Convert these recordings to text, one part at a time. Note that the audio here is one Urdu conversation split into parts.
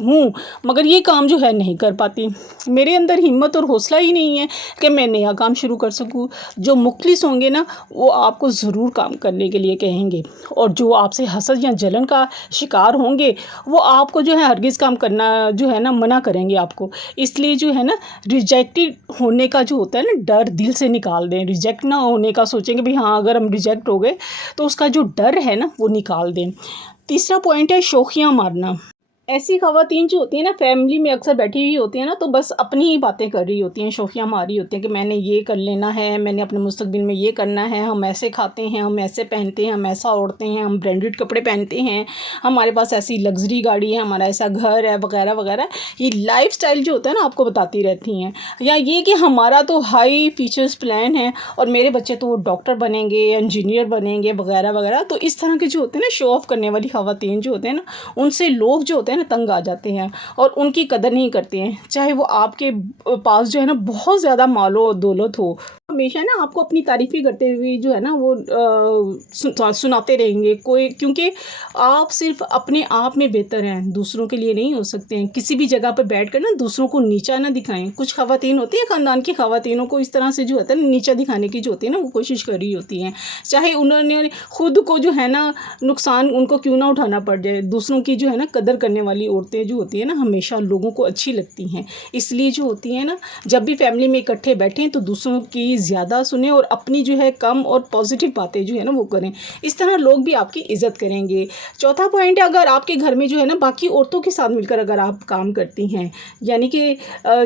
ہوں مگر یہ کام جو ہے نہیں کر پاتی. میرے اندر ہمت اور حوصلہ ہی نہیں ہے کہ میں نیا کام شروع کر سکوں. جو مخلص ہوں گے نا وہ آپ کو ضرور کام کرنے کے لیے کہیں گے، اور جو آپ سے حسد یا جلن کا شکار ہوں گے وہ آپ کو جو ہے ہرگز کام کرنا جو ہے نا منع کریں گے آپ کو. اس لیے جو ہے نا ریجیکٹڈ ہونے کا جو ہوتا ہے نا ڈر دل سے نکال دیں. ریجیکٹ نہ ہونے کا سوچیں کہ بھئی ہاں اگر ہم ریجیکٹ ہو گئے تو اس کا جو ڈر ہے نا وہ نکال دیں. تیسرا پوائنٹ ہے شوخیاں مارنا. ایسی خواتین جو ہوتی ہیں نا فیملی میں اکثر بیٹھی ہوئی ہوتی ہیں نا تو بس اپنی ہی باتیں کر رہی ہوتی ہیں، شوخیاں ماری ہوتی ہیں کہ میں نے یہ کر لینا ہے، میں نے اپنے مستقبل میں یہ کرنا ہے، ہم ایسے کھاتے ہیں، ہم ایسے پہنتے ہیں، ہم ایسا اوڑھتے ہیں، ہم برانڈڈ کپڑے پہنتے ہیں، ہمارے پاس ایسی لگژری گاڑی ہے، ہمارا ایسا گھر ہے وغیرہ وغیرہ. یہ لائف سٹائل جو ہوتا ہے نا آپ کو بتاتی رہتی ہیں. یا یہ کہ ہمارا تو ہائی فیچرز پلان ہے اور میرے بچے تو ڈاکٹر بنیں گے، انجینئر بنیں گے وغیرہ وغیرہ. تو اس طرح کے جو ہوتے ہیں نا شو آف کرنے والی خواتین جو ہوتے ہیں نا ان سے لوگ جو ہوتے ہیں نا تنگ آ جاتے ہیں اور ان کی قدر نہیں کرتے ہیں، چاہے وہ آپ کے پاس جو ہے نا بہت زیادہ مال و دولت ہو. ہمیشہ نا آپ کو اپنی تعریفی کرتے ہوئے جو ہے نا وہ سناتے رہیں گے کیونکہ آپ صرف اپنے آپ میں بہتر ہیں، دوسروں کے لیے نہیں ہو سکتے ہیں. کسی بھی جگہ پہ بیٹھ کر نا دوسروں کو نیچا نہ دکھائیں. کچھ خواتین ہوتی ہیں خاندان کی خواتینوں کو اس طرح سے جو ہوتا ہے نا نیچا دکھانے کی جو ہوتی ہے نا وہ کوشش کر رہی ہوتی ہیں، چاہے انہوں نے خود کو جو ہے نا نقصان ان کو کیوں نہ اٹھانا پڑ جائے. دوسروں کی جو ہے نا قدر کرنے والی عورتیں جو ہوتی ہیں نا ہمیشہ لوگوں کو اچھی لگتی ہیں. اس لیے جو ہوتی ہیں نا جب بھی فیملی میں اکٹھے بیٹھیں تو دوسروں کی زیادہ سنیں اور اپنی جو ہے کم اور پازیٹیو باتیں جو ہے نا وہ کریں. اس طرح لوگ بھی آپ کی عزت کریں گے. چوتھا پوائنٹ ہے اگر آپ کے گھر میں جو ہے نا باقی عورتوں کے ساتھ مل کر اگر آپ کام کرتی ہیں، یعنی کہ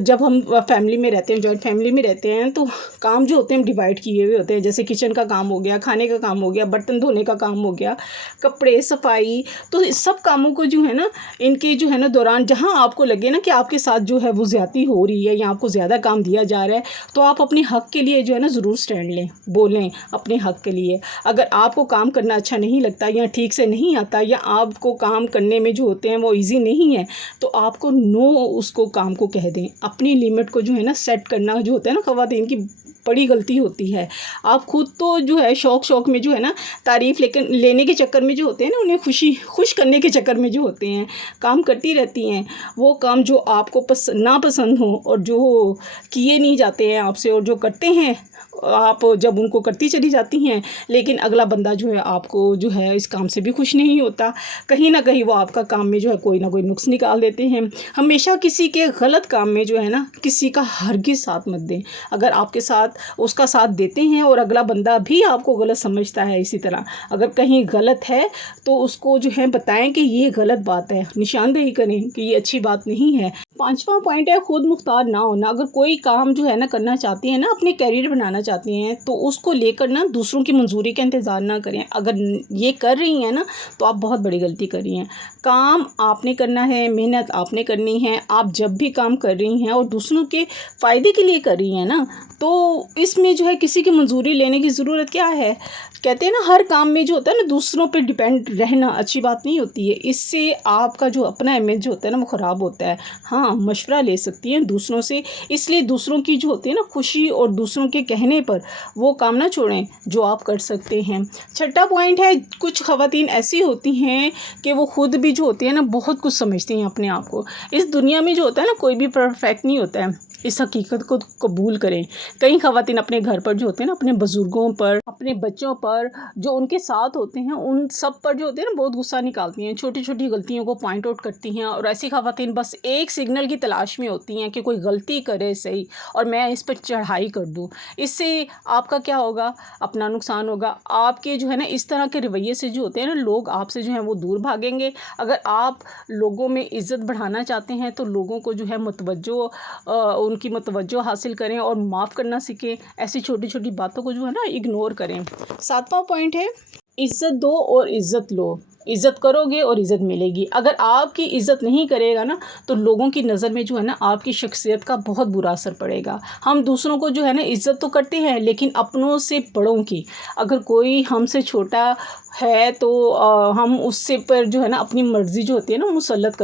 جب ہم فیملی میں رہتے ہیں جوائنٹ فیملی میں رہتے ہیں تو کام جو ہوتے ہیں ہم ڈیوائڈ کیے ہوئے ہوتے ہیں. جیسے کچن کا کام ہو گیا، کھانے کا کام ہو گیا، برتن دھونے کا کام ہو گیا، کپڑے صفائی. تو اس سب کاموں کو جو ہے نا ان کے جو ہے نا دوران جہاں آپ کو لگے نا کہ آپ کے ساتھ جو ہے وہ زیادتی ہو رہی ہے یا آپ کو زیادہ کام دیا جا رہا ہے تو آپ اپنے حق کے لیے جو ہے نا ضرور سٹینڈ لیں، بولیں اپنے حق کے لیے. اگر آپ کو کام کرنا اچھا نہیں لگتا یا ٹھیک سے نہیں آتا یا آپ کو کام کرنے میں جو ہوتے ہیں وہ ایزی نہیں ہے تو آپ کو نو اس کو کام کو کہہ دیں. اپنی لیمٹ کو جو ہے نا سیٹ کرنا جو ہوتا ہے نا خواتین کی بڑی غلطی ہوتی ہے. آپ خود تو جو ہے شوق میں جو ہے نا تعریف لینے کے چکر میں جو ہوتے ہیں نا انہیں خوش کرنے کے چکر میں جو ہوتے ہیں کام کرتی رہتی ہیں. وہ کام جو آپ کو ناپسند ہوں اور جو کیے نہیں جاتے ہیں آپ سے اور جو کرتے ہیں آپ جب ان کو کرتی چلی جاتی ہیں لیکن اگلا بندہ جو ہے آپ کو جو ہے اس کام سے بھی خوش نہیں ہوتا، کہیں نہ کہیں وہ آپ کا کام میں جو ہے کوئی نہ کوئی نقص نکال دیتے ہیں. ہمیشہ کسی کے غلط کام میں جو ہے نا کسی کا ہرگز ساتھ مت دیں. اگر آپ کے ساتھ اس کا ساتھ دیتے ہیں اور اگلا بندہ بھی آپ کو غلط سمجھتا ہے، اسی طرح اگر کہیں غلط ہے تو اس کو جو ہے بتائیں کہ یہ غلط بات ہے، نشاندہی کریں کہ یہ اچھی بات نہیں ہے. پانچواں پوائنٹ ہے خود مختار نہ ہونا. اگر کوئی کام جو ہے نا کرنا چاہتی ہیں نا اپنے کیریئر بنانا چاہتی ہیں تو اس کو لے کر نا دوسروں کی منظوری کا انتظار نہ کریں. اگر یہ کر رہی ہیں نا تو آپ بہت بڑی غلطی کر رہی ہیں. کام آپ نے کرنا ہے، محنت آپ نے کرنی ہے. آپ جب بھی کام کر رہی ہیں اور دوسروں کے فائدے کے لیے کر رہی ہیں نا تو اس میں جو ہے کسی کی منظوری لینے کی ضرورت کیا ہے. کہتے ہیں نا ہر کام میں جو ہوتا ہے نا دوسروں پہ ڈیپینڈ رہنا اچھی بات نہیں ہوتی ہے. اس سے آپ کا جو اپنا امیج جو ہوتا ہے نا وہ خراب ہوتا ہے. ہاں مشورہ لے سکتی ہیں دوسروں سے، اس لیے دوسروں کی جو ہوتی ہے نا خوشی اور دوسروں کے کہنے پر وہ کام نہ چھوڑیں جو آپ کر سکتے ہیں. چھٹا پوائنٹ ہے کچھ خواتین ایسی ہوتی ہیں کہ وہ خود بھی جو ہوتی ہیں نا بہت کچھ سمجھتی ہیں اپنے آپ کو. اس دنیا میں جو ہوتا ہے نا کوئی بھی پرفیکٹ نہیں ہوتا ہے، اس حقیقت کو قبول کریں. کئی خواتین اپنے گھر پر جو ہوتے ہیں نا اپنے بزرگوں پر، اپنے بچوں پر، جو ان کے ساتھ ہوتے ہیں ان سب پر جو ہوتے ہیں نا بہت غصہ نکالتی ہیں، چھوٹی چھوٹی غلطیوں کو پوائنٹ آؤٹ کرتی ہیں. اور ایسی خواتین بس ایک سگنل کی تلاش میں ہوتی ہیں کہ کوئی غلطی کرے صحیح اور میں اس پر چڑھائی کر دوں. اس سے آپ کا کیا ہوگا؟ اپنا نقصان ہوگا. آپ کے جو ہے نا اس طرح کے رویے سے جو ہوتے ہیں نا لوگ آپ سے جو ہیں وہ دور بھاگیں گے. اگر آپ لوگوں میں عزت بڑھانا چاہتے ہیں تو لوگوں کو جو ہے ان کی متوجہ حاصل کریں اور معاف کرنا سیکھیں. ایسی چھوٹی چھوٹی باتوں کو جو ہے نا اگنور کریں. ساتواں پوائنٹ ہے عزت دو اور عزت لو. عزت کرو گے اور عزت ملے گی. اگر آپ کی عزت نہیں کرے گا نا تو لوگوں کی نظر میں جو ہے نا آپ کی شخصیت کا بہت برا اثر پڑے گا. ہم دوسروں کو جو ہے نا عزت تو کرتے ہیں لیکن اپنوں سے بڑوں کی. اگر کوئی ہم سے چھوٹا ہے تو ہم اس سے پر جو ہے نا اپنی مرضی جو ہوتی ہے نا مسلط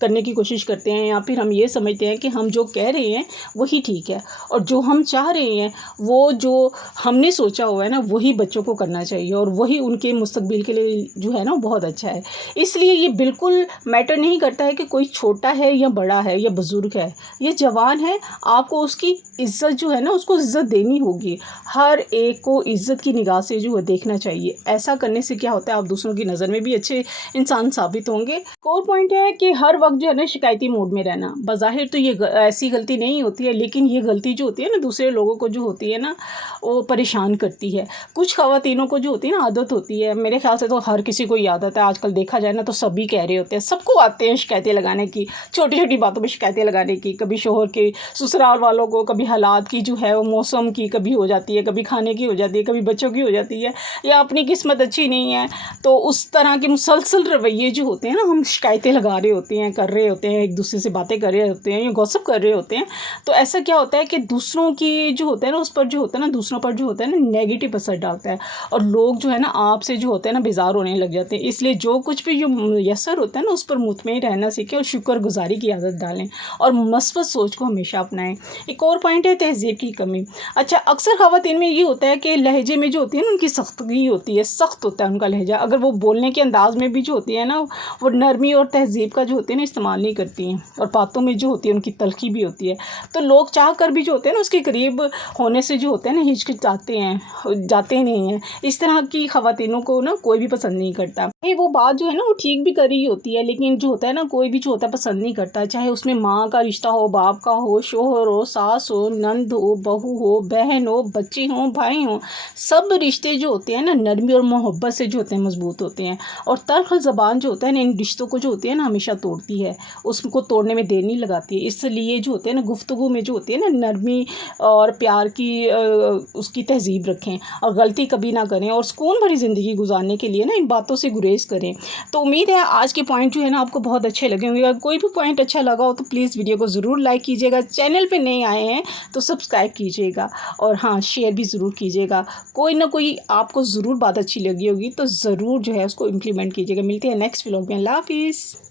کرنے کی کوشش کرتے ہیں، یا پھر ہم یہ سمجھتے ہیں کہ ہم جو کہہ رہے ہیں وہی ٹھیک ہے، اور جو ہم چاہ رہے ہیں وہ جو ہم نے سوچا ہوا ہے نا وہی بچوں کو کرنا چاہیے، اور وہی ان کے مستقبل کے لیے جو ہے نا بہت اچھا ہے۔ اس لیے یہ بالکل میٹر نہیں کرتا ہے کہ کوئی چھوٹا ہے یا بڑا ہے یا بزرگ ہے، یہ جوان ہے، آپ کو اس کی عزت جو ہے نا اس کو عزت دینی ہوگی، ہر ایک کو عزت کی نگاہ سے جو ہے دیکھنا چاہیے۔ ایسا کرنے سے کیا ہوتا ہے، آپ دوسروں کی نظر میں بھی اچھے انسان ثابت ہوں گے۔ ایک اور پوائنٹ ہے کہ ہر وقت جو ہے نا شکایتی موڈ میں رہنا، بظاہر تو یہ ایسی غلطی نہیں ہوتی ہے، لیکن یہ غلطی جو ہوتی ہے نا دوسرے لوگوں کو جو ہوتی ہے نا وہ پریشان کرتی ہے۔ کچھ خواتینوں کو جو ہوتی ہے نا عادت ہوتی ہے، میرے خیال سے تو ہر کسی کو یہ عادت ہے، آج کل دیکھا جائے نا تو سبھی کہہ رہے ہوتے ہیں، سب کو آتے ہیں شکایتیں لگانے کی، چھوٹی چھوٹی باتوں پہ شکایتیں لگانے کی، کبھی شوہر کے، سسرال والوں کو، کبھی حالات کی جو ہے وہ موسم کی کبھی ہو جاتی ہے، کبھی کھانے کی ہو جاتی ہے، کبھی بچوں کی ہو جاتی ہے، یا اپنی قسمت اچھی نہیں ہے، تو اس طرح کے مسلسل رویے جو ہوتے ہیں نا ہم شکایتیں لگا رہے ہوتے ہیں، کر رہے ہوتے ہیں، ایک دوسرے سے باتیں کر رہے ہوتے ہیں یا گوسپ کر رہے ہوتے ہیں، تو ایسا کیا ہوتا ہے کہ دوسروں کی جو ہوتا ہے نا اس پر جو ہوتا ہے نا دوسروں پر جو ہوتا ہے نا نیگیٹو اثر ڈالتا ہے، اور لوگ جو ہے نا آپ سے جو ہوتے ہیں نا بیزار ہونے لگ جاتے ہیں۔ اس لیے جو کچھ بھی جو میسر ہوتا ہے نا اس پر مطمئن رہنا سیکھیں، اور شکر گزاری کی عادت ڈالیں، اور مثبت سوچ کو ہمیشہ اپنائیں۔ ایک اور پوائنٹ ہے تہذیب کی کمی۔ اچھا، اکثر خواتین میں یہ ہوتا ہے کہ لہجے میں جو ہوتی ہے نا ان کی سختگی ہوتی ہے، سخت ہوتا ہے ان کا لہجہ، اگر وہ بولنے کے انداز میں بھی جو ہوتی ہے نا وہ نرمی اور تہذیب کا جو ہوتی ہے نا استعمال نہیں کرتی ہیں، اور باتوں میں جو ہوتی ہے ان کی تلخی بھی ہوتی ہے، تو لوگ چاہ کر بھی جو ہوتے ہیں نا اس کے قریب ہونے سے جو ہوتے ہیں نا ہچکچاتے ہیں، جاتے نہیں ہیں۔ اس طرح کی خواتینوں کو نا کوئی بھی پسند نہیں کرتا۔ وہ بات جو ہے نا وہ ٹھیک بھی کر رہی ہوتی ہے، لیکن جو ہوتا ہے نا کوئی بھی جو ہوتا ہے پسند نہیں کرتا، چاہے اس میں ماں کا رشتہ ہو، باپ کا ہو، شوہر ہو، ساس ہو، نند ہو، بہو ہو، بہن ہو، بچے ہوں، بھائی ہوں، سب رشتے جو ہوتے ہیں نا نرمی اور محبت سے جو ہوتے ہیں مضبوط ہوتے ہیں، اور تلخ زبان جو ہوتا ہے نا ان رشتوں کو جو ہوتی ہے نا ہمیشہ توڑتی ہے، اس کو توڑنے میں دیر نہیں لگاتی ہے۔ اس لیے جو ہوتے ہیں نا گفتگو میں جو ہوتی ہے نا نرمی اور پیار کی اس کی تہذیب رکھیں، اور غلطی کبھی نہ کریں، اور سکون بھری زندگی گزارنے کے لیے نا ان باتوں سے گریز کریں۔ تو امید ہے آج کے پوائنٹ جو ہے نا آپ کو بہت اچھے لگے ہوں گے۔ اگر کوئی بھی پوائنٹ اچھا لگا ہو تو پلیز ویڈیو کو ضرور لائک کیجیے گا، چینل پہ نئے آئے ہیں تو سبسکرائب کیجیے گا، اور ہاں شیئر بھی ضرور کیجیے گا۔ کوئی نہ کوئی آپ کو ضرور بات اچھی لگی ہوگی تو ضرور جو ہے اس کو امپلیمنٹ کیجیے گا۔ ملتے ہیں نیکسٹ ولاگ میں، اللہ حافظ۔